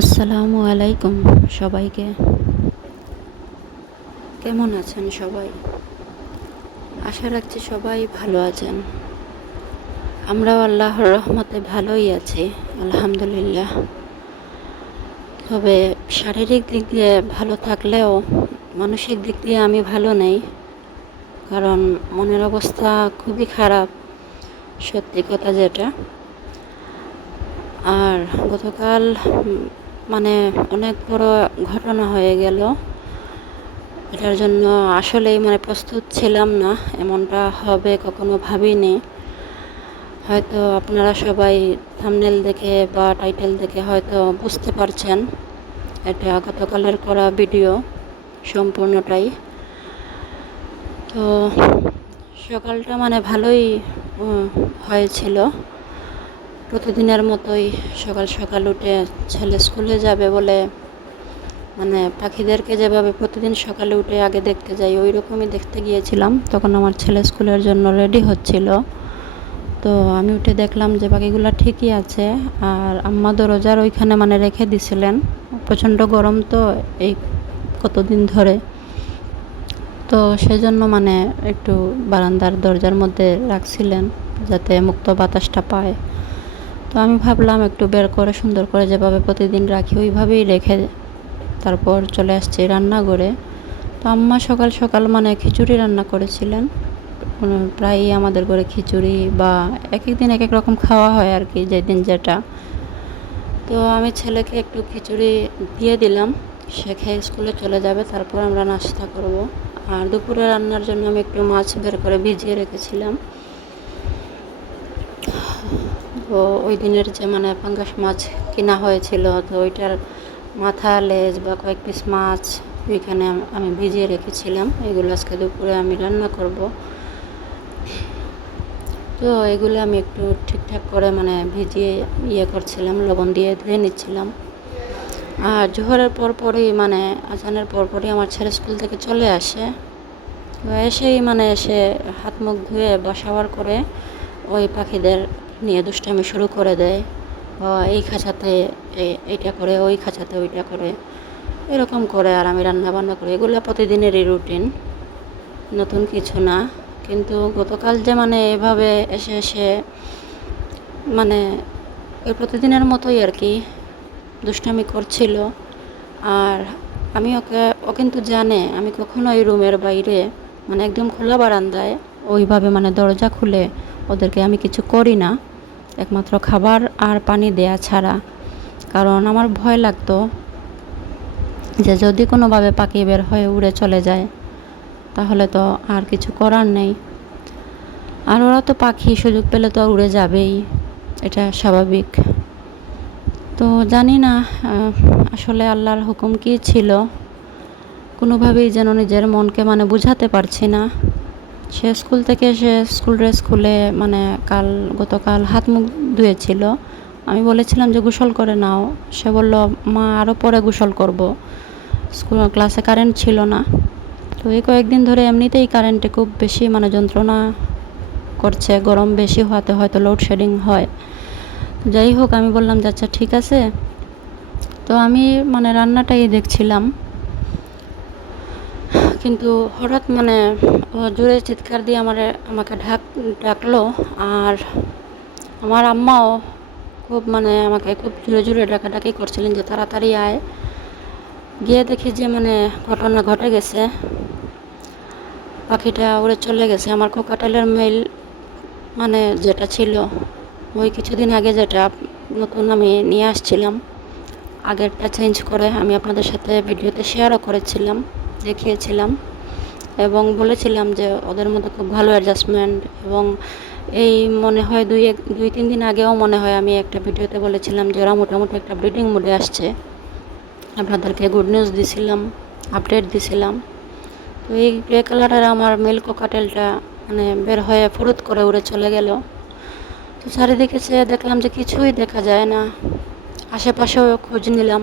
আসসালামু আলাইকুম সবাইকে। কেমন আছেন সবাই? আশা রাখছি সবাই ভালো আছেন। আমরাও আল্লাহর রহমতে ভালোই আছি, আলহামদুলিল্লাহ। তবে শারীরিক দিক দিয়ে ভালো থাকলেও মানসিক দিক দিয়ে আমি ভালো নেই, কারণ মনের অবস্থা খুবই খারাপ, সত্যি কথা যেটা। আর গতকাল মানে অনেক বড় ঘটনা হয়ে গেল। এটার জন্য আসলেই মানে প্রস্তুত ছিলাম না, এমনটা হবে কখনো ভাবিনি। হয়তো আপনারা সবাই থামনেল দেখে বা টাইটেল দেখে হয়তো বুঝতে পারছেন, এটা গতকালের করা ভিডিও সম্পূর্ণটাই। তো সকালটা মানে ভালোই হয়েছিল। প্রতিদিনের মতোই সকাল সকাল উঠে ছেলে স্কুলে যাবে বলে মানে পাখিদেরকে যেভাবে প্রতিদিন সকালে উঠে আগে দেখতে যাই ওই রকমই দেখতে গিয়েছিলাম। তখন আমার ছেলে স্কুলের জন্য রেডি হচ্ছিল। তো আমি উঠে দেখলাম যে পাখিগুলো ঠিকই আছে, আর আম্মা দরজার ওইখানে মানে রেখে দিছিলেন। প্রচণ্ড গরম তো এই কতদিন ধরে। তো সেজন্য মানে একটু বারান্দার দরজার মধ্যে রাখছিলেন, যাতে মুক্ত বাতাসটা পায়। তো আমি ভাবলাম একটু বের করে সুন্দর করে যেভাবে প্রতিদিন রাখি, ওইভাবেই রেখে তারপর চলে আসছি রান্নাঘরে। তো আম্মা সকাল সকাল মানে খিচুড়ি রান্না করেছিলেন। প্রায়ই আমাদের ঘরে খিচুড়ি বা এক এক দিন এক এক রকম খাওয়া হয় আর কি যেদিন যেটা। তো আমি ছেলেকে একটু খিচুড়ি দিয়ে দিলাম, সে খেয়ে স্কুলে চলে যাবে, তারপর আমরা নাস্তা করব। আর দুপুরে রান্নার জন্য আমি একটু মাছ বের করে ভিজিয়ে রেখেছিলাম। তো ওই দিনের যে মানে পাঙ্গাস মাছ কেনা হয়েছিল, তো ওইটার মাথা লেজ বা কয়েক পিস মাছ ওইখানে আমি ভিজিয়ে রেখেছিলাম। এগুলো আজকে দুপুরে আমি রান্না করব। তো এগুলো আমি একটু ঠিকঠাক করে মানে ভিজিয়ে ইয়ে করছিলাম, লবণ দিয়ে ধুয়ে নিচ্ছিলাম। আর জোহরের পরপরই মানে আজানের পরপরই আমার ছেলে স্কুল থেকে চলে আসে। এসেই মানে এসে হাত মুখ ধুয়ে বা শাওয়ার করে ওই পাখিদের নিয়ে দুষ্টামি শুরু করে দেয়। বা এই খাঁচাতে এইটা করে, ওই খাঁচাতে ওইটা করে। এরকম করে আর আমি রান্নাবান্না করি। এগুলো প্রতিদিনেরই রুটিন নতুন কিছু না। কিন্তু গতকাল যে মানে এভাবে এসে এসে মানে ওই প্রতিদিনের মতোই আর কি দুষ্টামি করছিল। আর আমি ওকে, ও কিন্তু জানে, আমি কখনো ওই রুমের বাইরে মানে একদম খোলা বারান্দায় ওইভাবে মানে দরজা খুলে ওদেরকে আমি কিছু করি না। একমাত্র খাবার আর পানি দেয়া ছাড়া। কারণ আমার ভয় লাগতো যে যদি কোনোভাবে পাখি বের হয়ে উড়ে চলে যায়, তাহলে তো আর কিছু করার নেই। আর ওরা তো পাখি, সুযোগ পেলে তো উড়ে যাবেই, এটা স্বাভাবিক। তো জানি না আসলে আল্লাহর হুকুম কী ছিল? কোনোভাবেই যেন নিজের মনকে মানে বুঝাতে পারছি না। সে স্কুল থেকে এসে স্কুল ড্রেস খুলে মানে কাল, গতকাল হাত মুখ ধুয়েছিল। আমি বলেছিলাম যে, গোসল করে নাও। সে বলল, মা আরও পরে গোসল করব। স্কুল, ক্লাসে কারেন্ট ছিল না। তো এই কয়েকদিন ধরে এমনিতেই কারেন্টে খুব বেশি মানে যন্ত্রণা করছে, গরম বেশি হওয়াতে হয়তো লোডশেডিং হয়। যাই হোক, আমি বললাম যে আচ্ছা ঠিক আছে। তো আমি মানে রান্নাটাই দেখছিলাম। কিন্তু হঠাৎ মানে জোরে চিৎকার দিয়ে আমার, আমাকে ঢাক, ডাকলো। আর আমার আম্মাও খুব মানে আমাকে খুব জোরে জোরে ডাকাডাকি করছিলেন যে তাড়াতাড়ি আয়। গিয়ে দেখি যে মানে ঘটনা ঘটে গেছে। পাখিটা উড়ে চলে গেছে। আমার কোকাটালের মেল মানে যেটা ছিল, ওই কিছুদিন আগে যেটা নতুন আমি নিয়ে আসছিলাম। আগেরটা চেঞ্জ করে আমি আপনাদের সাথে ভিডিওতে শেয়ারও করেছিলাম। দেখিয়েছিলাম এবং বলেছিলাম যে ওদের মধ্যে খুব ভালো অ্যাডজাস্টমেন্ট এবং এই মনে হয় দুই এক, দুই তিন দিন আগেও মনে হয় আমি একটা ভিডিওতে বলেছিলাম যে ওরা মোটামুটি একটা ব্রিডিং মোডে আসছে। আপনাদেরকে গুড নিউজ দিছিলাম আপডেট দিছিলাম। তো এই গ্রে কালারের আমার মিল্ক কোকাটেলটা মানে বের হয়ে ফুরুত করে উড়ে চলে গেল। তো চারিদিকে চেয়ে দেখলাম যে কিছুই দেখা যায় না। আশেপাশেও খোঁজ নিলাম,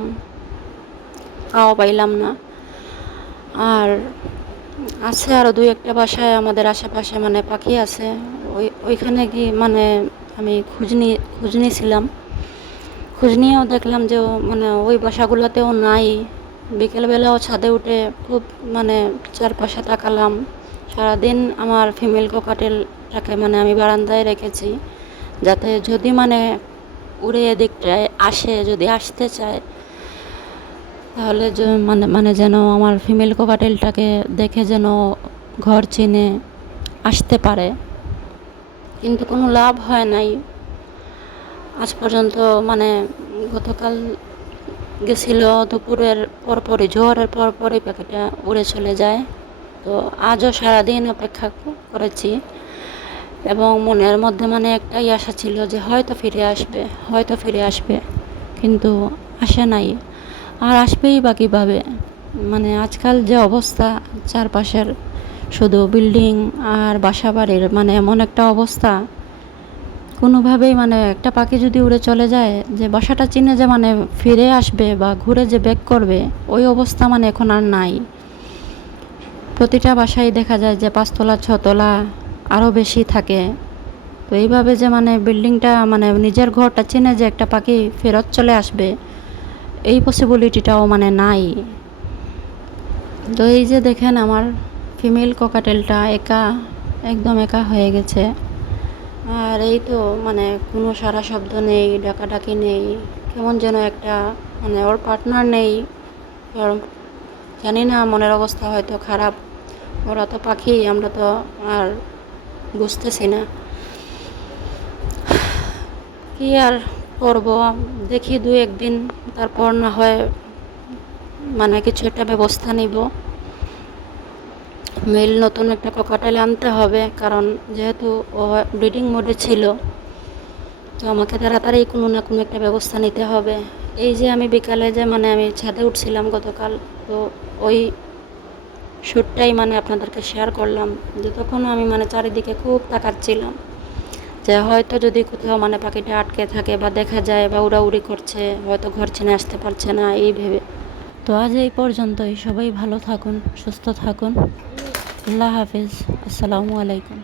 তাও পাইলাম না। আর আছে আরও দুই একটা বাসায়, আমাদের আশেপাশে মানে পাখি আছে। ওই, ওইখানে কি মানে আমি খোঁজ নি, খোঁজ নিয়েছিলাম। খোঁজ নিয়েও দেখলাম যে মানে ওই বাসাগুলোতেও নাই। বিকেলবেলাও ছাদে উঠে খুব মানে চারপাশে তাকালাম। সারাদিন আমার ফিমেল কোকাটেলটাকে মানে আমি বারান্দায় রেখেছি, যাতে যদি মানে উড়ে এদিকটায় আসে, যদি আসতে চায় তাহলে মানে মানে যেন আমার ফিমেল কোকাটেলটাকে দেখে যেন ঘর চিনে আসতে পারে। কিন্তু কোনো লাভ হয় নাই। আজ পর্যন্ত মানে গতকাল গেছিল দুপুরের পরপরই জোয়ারের পরপরই পাখিটা উড়ে চলে যায়। তো আজও সারাদিন অপেক্ষা করেছি। এবং মনের মধ্যে মানে একটাই আশা ছিল যে হয়তো ফিরে আসবে, হয়তো ফিরে আসবে। কিন্তু আসে নাই। আর আসবেই বা কীভাবে? মানে আজকাল যে অবস্থা, চারপাশের শুধু বিল্ডিং আর বাসা বাড়ির মানে এমন একটা অবস্থা। কোনোভাবেই মানে একটা পাখি যদি উড়ে চলে যায়, যে বাসাটা চিনে যে মানে ফিরে আসবে বা ঘুরে যে ব্যাক করবে, ওই অবস্থা মানে এখন আর নাই। প্রতিটা বাসায় দেখা যায় যে পাঁচতলা, ছতলা আরও বেশি থাকে। তো এইভাবে যে মানে বিল্ডিংটা মানে নিজের ঘরটা চিনে যে একটা পাখি ফেরত চলে আসবে এই পসিবিলিটিটাও মানে নাই। তো এই যে দেখেন আমার ফিমেল ককাটেলটা একা, একদম একা হয়ে গেছে। আর এই তো মানে কোনো সারা শব্দ নেই, ডাকাডাকি নেই, কেমন যেন একটা মানে ওর পার্টনার নেই। জানি না মনের অবস্থা হয়তো খারাপ, ওরা তো পাখি, আমরা তো আর বুঝতেছি না। কি আর করব, দেখি দু একদিন, তারপর না হয় মানে কিছু একটা ব্যবস্থা নিব। মেল নতুন একটা ককাটেল আনতে হবে, কারণ যেহেতু ও ব্রিডিং মোডে ছিল, তো আমাকে তাড়াতাড়ি কোনো না কোনো একটা ব্যবস্থা নিতে হবে। এই যে আমি বিকালে যে মানে আমি ছাদে উঠছিলাম গতকাল, তো ওই শ্যুটটাই মানে আপনাদেরকে শেয়ার করলাম যে তখন আমি মানে চারিদিকে খুব তাকাচ্ছিলাম। যে হয়তো যদি কোথাও মানে পাখিটা আটকে থাকে বা দেখা যায় বা উড়াউড়ি করছে, হয়তো ঘর ছেনে আসতে পারছে না, এই ভেবে। তো আজ এই পর্যন্তই। সবাই ভালো থাকুন, সুস্থ থাকুন। আল্লাহ হাফিজ। আসসালামু আলাইকুম।